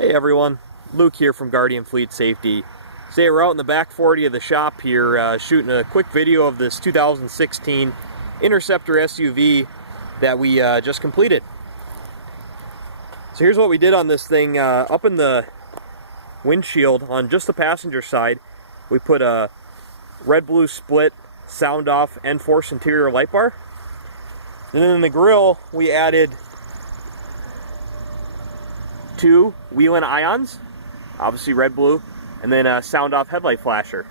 Hey everyone, Luke here from Guardian Fleet Safety. Today we're out in the back 40 of the shop here shooting a quick video of this 2016 Interceptor SUV that we just completed. So here's what we did on this thing. Up in the windshield on just the passenger side, we put a red-blue split SoundOff nFORCE interior light bar. And then in the grill we added two Whelen IONs, obviously red blue, and then a SoundOff headlight flasher.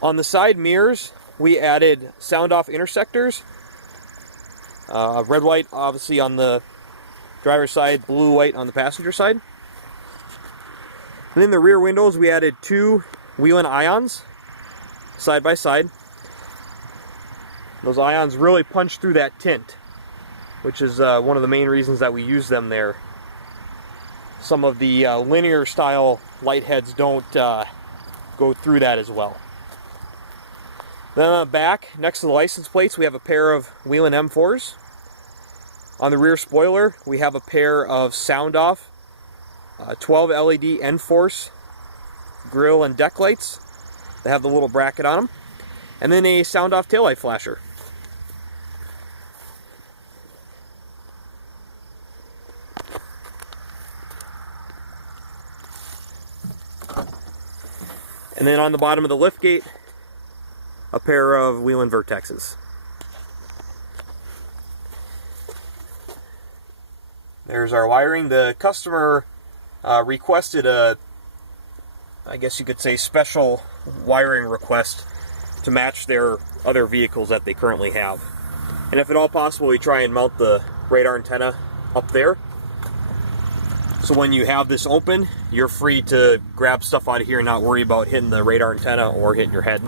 On the side mirrors we added SoundOff intersectors, red white obviously on the driver's side, blue white on the passenger side. And then the rear windows we added two Whelen IONs side by side. Those IONs really punch through that tint, which is one of the main reasons that we use them there. Some of the linear style light heads don't go through that as well. Then on the back, next to the license plates, we have a pair of Whelen M4s. On the rear spoiler, we have a pair of SoundOff 12 LED nFORCE grill and deck lights. They have the little bracket on them. And then a SoundOff taillight flasher. And then on the bottom of the liftgate, a pair of Whelen Vertexs. There's our wiring. The customer requested a, I guess you could say, special wiring request to match their other vehicles that they currently have. And if at all possible, we try and mount the radar antenna up there. So when you have this open, you're free to grab stuff out of here and not worry about hitting the radar antenna or hitting your head.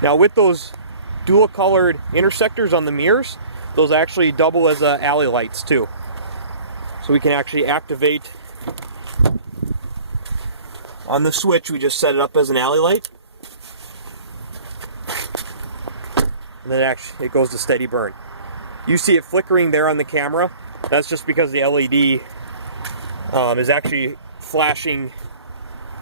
Now with those dual colored intersectors on the mirrors, those actually double as alley lights too. So we can actually activate on the switch. We just set it up as an alley light, and then actually it goes to steady burn. You see it flickering there on the camera. That's just because the LED is actually flashing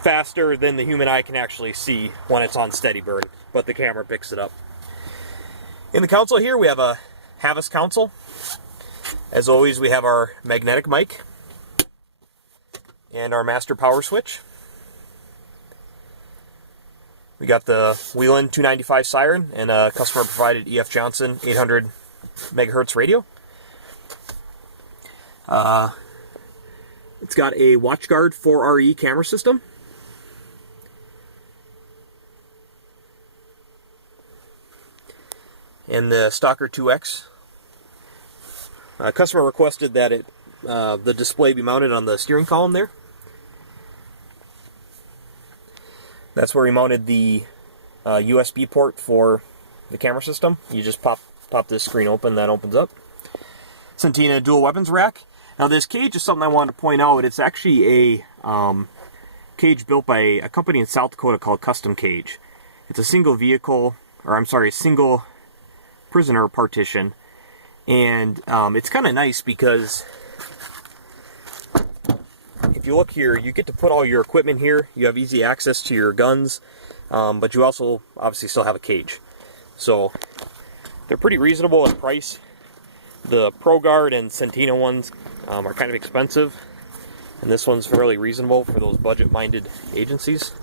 faster than the human eye can actually see when it's on steady burn, but the camera picks it up. In the console here we have a Havis Console. As always, we have our magnetic mic and our master power switch. We got the Whelen 295 Siren and a customer provided EF Johnson 800 megahertz radio. It's got a Watchguard 4RE camera system. And the Stalker X2. Customer requested that the display be mounted on the steering column there. That's where we mounted the USB port for the camera system. You just pop this screen open, that opens up. Setina dual weapons rack. Now this cage is something I wanted to point out. It's actually a cage built by a company in South Dakota called Custom Cage. It's a single vehicle, or I'm sorry, single prisoner partition, and it's kind of nice because if you look here, you get to put all your equipment here. You have easy access to your guns, but you also obviously still have a cage. So they're pretty reasonable in price. The ProGuard and Setina ones are kind of expensive, and this one's fairly reasonable for those budget-minded agencies.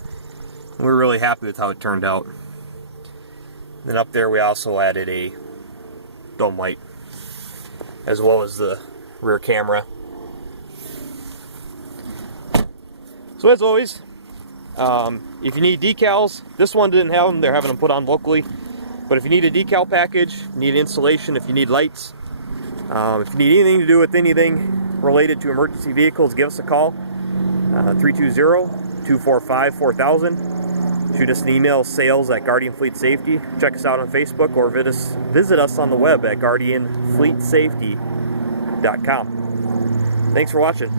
And we're really happy with how it turned out. Then up there we also added a dome light, as well as the rear camera. So as always, if you need decals, this one didn't have them, they're having them put on locally. But if you need a decal package, need installation, if you need lights, if you need anything to do with anything related to emergency vehicles, give us a call, 320-245-4000. Shoot us an email, sales@Guardian Fleet Safety. Check us out on Facebook or visit us on the web at guardianfleetsafety.com. Thanks for watching.